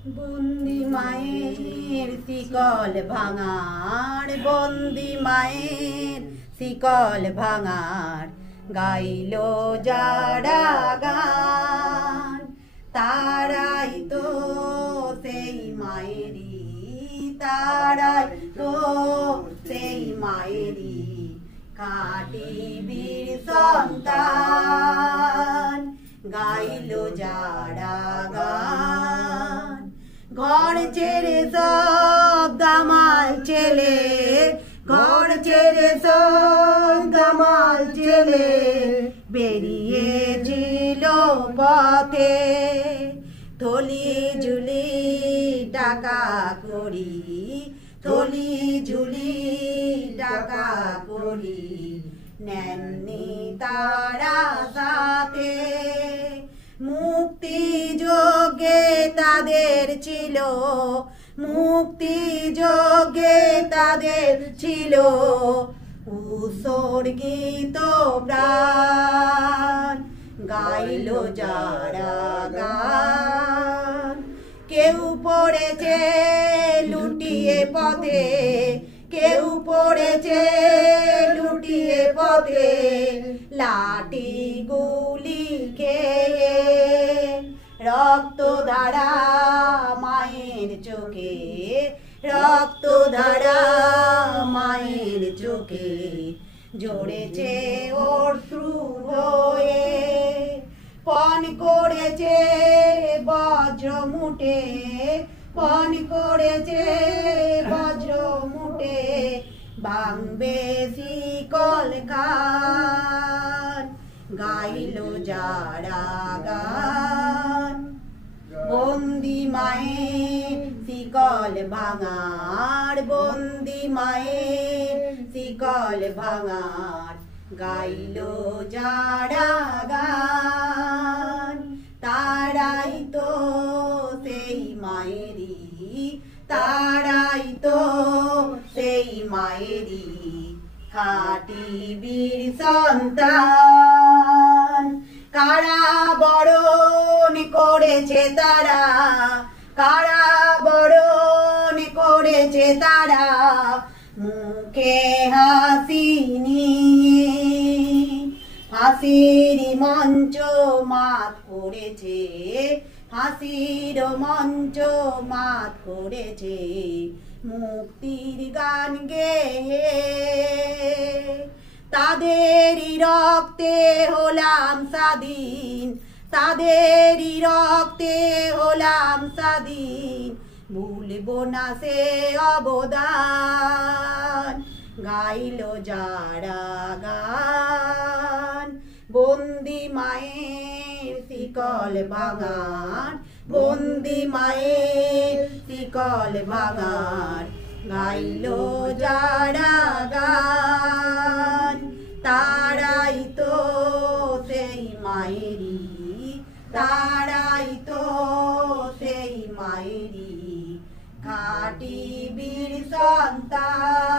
বন্দি মায়ের শিকল ভাঙার, বন্দি মায়ের শিকল ভাঙার, গাইল যারা গান তারাই তো সেই মায়েরই, তারাই তো সেই মায়েরই খাঁটি বীর সন্তান, গাইল যারা গান। ঘর ছেড়ে সব দামাল ছেলে, ঘর ছেড়ে সব দামাল ছেলে বেরিয়েছিল পথে, থলি ঝুলি টাকা করি, থলি ঝুলি টাকা করি নেননি তারা সাথে। মুক্তি যজ্ঞে তাদের ছিল, মুক্তি যজ্ঞে তাদের ছিল উৎসর্গিত প্রাণ, গাইল যারা গান। কেউ পড়েছে লুটিয়ে পথে, কেউ পড়েছে লুটিয়ে পথে লাঠি গুলি খেয়ে, রক্ত ধারা মায়ের চোখে, রক্ত ধারা মায়ের চোখে জড়েছে অশ্রু হয়ে, পণ করেছে বজ্র মুঠে, পণ করেছে বজ্র মুঠে ভাঙবে শিকল খান, গাইল যারা গান। বন্দি মায়ের শিকল ভাঙার, বন্দি মায়ের শিকল ভাঙার, গাইল যারা গান তারাই তো সেই মায়েরই, তারাই তো সেই মায়েরই খাঁটি বীর সন্তান। কারা বরণ করেছে তারা, কারা বরণ করেছে তারা মুখে হাসি নিয়ে, হাসির মঞ্চ মাত করেছে, হাসির মঞ্চ মাত করেছে মুক্তির গান গেয়ে। তাদেরই রক্তে হলাম স্বাধীন, তাদেরই রক্তে হলাম স্বাধীন, ভুলব না সে অবদান, গাইল যারা গান। বন্দি মায়ের শিকল ভাঙার, বন্দি মায়ের শিকল ভাঙার, গাইল যারা গান তারাই তো সেই মায়েরই, তারাই তো সেই মায়েরই খাঁটি বীর সন্তান।